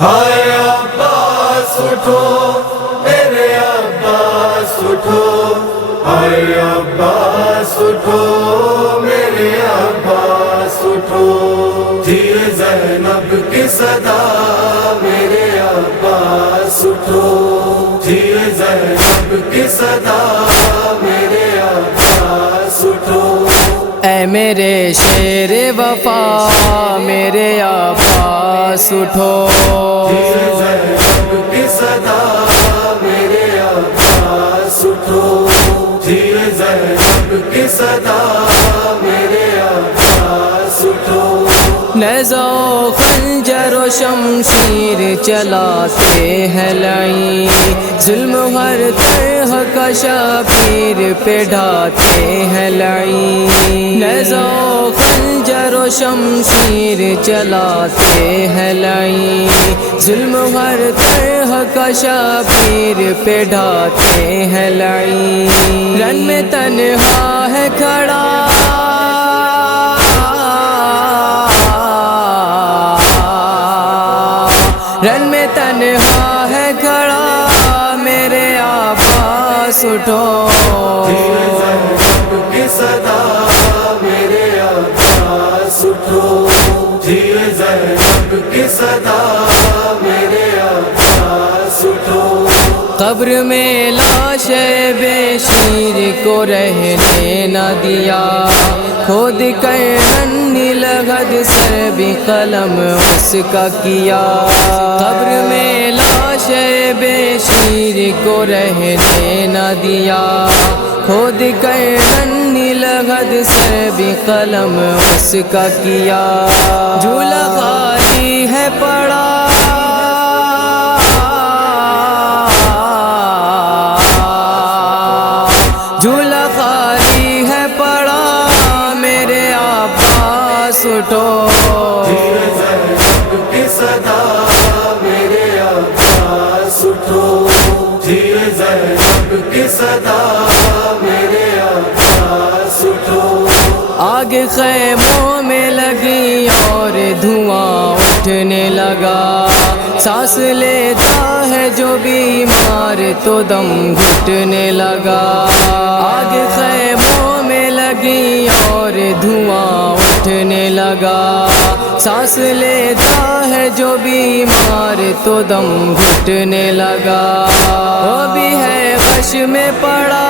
ہائے عباس اٹھو میرے عباس اٹھو، ہائے عباس اٹھو میرے عباس اٹھو، تھی زینب کی صدا میرے عباس اٹھو، تھی زینب کی صدا میرے عباس اٹھو، اے میرے شیر وفا میرے عباس اٹھو، تھی زینب کی صدا میرے عباس اٹھو، تھی زینب کی صدا میرے عباس اٹھو، نیزہ و خنجر و شمشیر چلاتے ہیں لائیں، ظلم ہر طرح کا شبیر پہ ڈھاتے ہیں لائیں، نیزہ و خنجر و شمشیر چلاتے ہیں لائیں، ظلم ہر طرح کا شبیر پہ ڈھاتے ہیں لائیں، رن میں تنہا ہے کھڑا رن میں تنہا ہے کھڑا میرے عباس اٹھو، تھی زینب کی صدا میرے عباس اٹھو، تھی زینب کی صدا میرے عباس اٹھو، قبر میں لاش بے شیر کو رہنے نہ دیا، کھود کر رنی لغد سر بھی قلم اس کا کیا، قبر میں لاش بے شیر کو رہنے نہ دیا، کھود کر رنی لغد سر بھی قلم اس کا کیا، جھولا خالی ہے پڑا جھولا خالی ہے پڑا میرے عباس اٹھو، تھی زینب کی صدا میرے عباس اٹھو، تھی زینب کی صدا میرے عباس اٹھو، آگ خیموں میں لگی اور دھواں اٹھنے لگا، سانس لیتا ہے جو بیمار تو دم گھٹنے لگا، آگ خیموں میں لگی اور دھواں اٹھنے لگا، سانس لیتا ہے جو بیمار تو دم گھٹنے لگا، وہ بھی ہے غش میں پڑا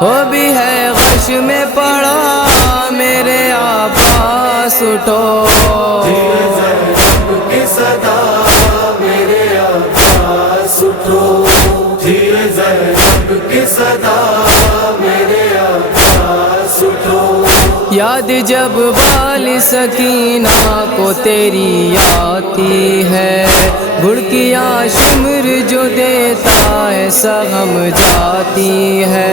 وہ بھی ہے غش میں پڑا میرے عباس اٹھو، تھی زینب کی صدا میرے عباس اٹھو، تھی زینب کی صدا میرے عباس اٹھو، یاد جب والی سکینہ کو تیری آتی ہے، گھڑکیاں شمر جو دیتا ہے سغم جاتی ہے،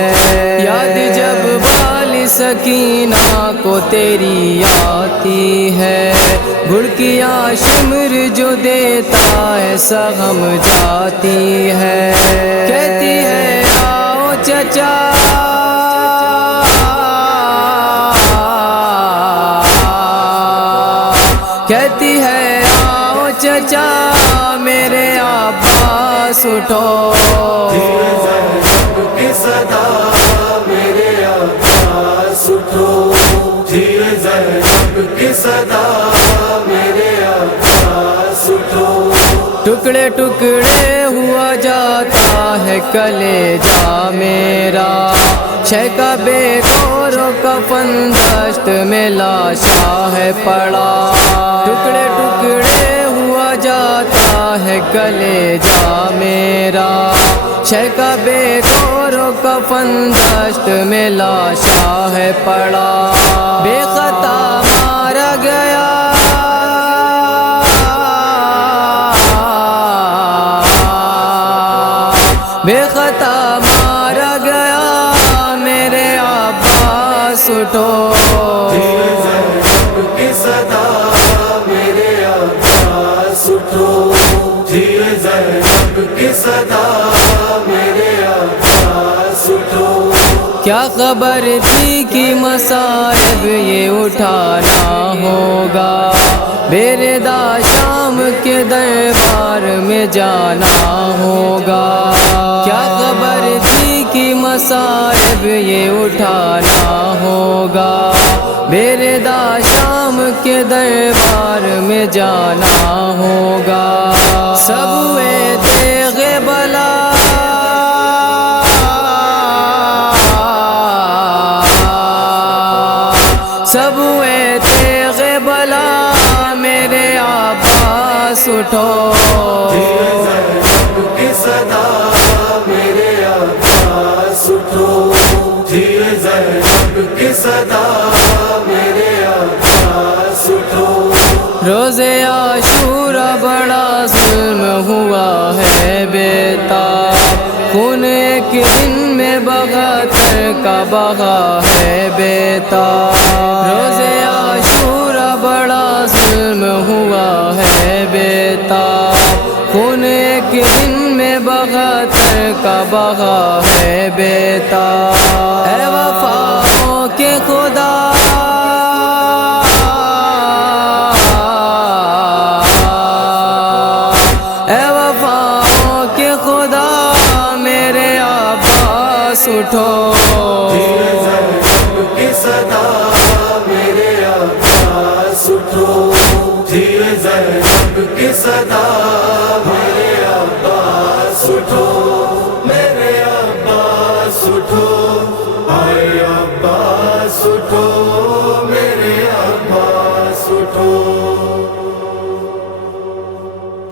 یاد جب والی سکینہ کو تیری آتی ہے، گھڑکیاں شمر جو دیتا ہے سغم جاتی ہے، کہتی ہے آؤ چچا کہتی ہے آؤ چچا میرے عباس اٹھو، تھی زینب کی صدا میرے عباس اٹھو، تھی زینب کی صدا میرے عباس اٹھو، ٹکڑے ٹکڑے ہوا جاتا ہے کلیجہ میرا، شے کا بے غور و کفن دشت میں لاشا ہے پڑا، ٹکڑے ٹکڑے ہوا جاتا ہے کلیجہ میرا، شے کا بے غور و کفن دشت میں لاشا ہے پڑا، بے خطا مارا گیا بے خطا مارا گیا میرے عباس اٹھو، تھی زینب کی صدا میرے عباس اٹھو، تھی زینب کی صدا میرے عباس اٹھو، کیا خبر تھی کہ مصائب یہ اٹھانا ہوگا، بیردا شام کے دربار میں جانا ہوگا، کیا خبر تھی کہ مصائب یہ اٹھانا ہوگا، بیردا شام کے دربار میں جانا ہوگا، سب ہوئے تیغ بلا سب ہوئے تیغ بلا میرے عباس اٹھو، دھیے زینب کی صدا میرے عباس اٹھو، دھیے زینب کی صدا میرے عباس اٹھو، روز عاشورا بڑا ظلم ہوا ہے بیتاب، خون ایک دن میں 72 کا بہا ہے بیتاب، روز عاشورا بڑا ظلم ہوا ہے بیتاب، خون ایک دن میں 72 کا بہا ہے بیتاب، اے وفاؤں کے خدا اے وفاؤں کے خدا میرے عباس اٹھو، دھیے زینب کی صدا میرے عباس اٹھو، دھیے زینب کی صدا میرے عباس اٹھو۔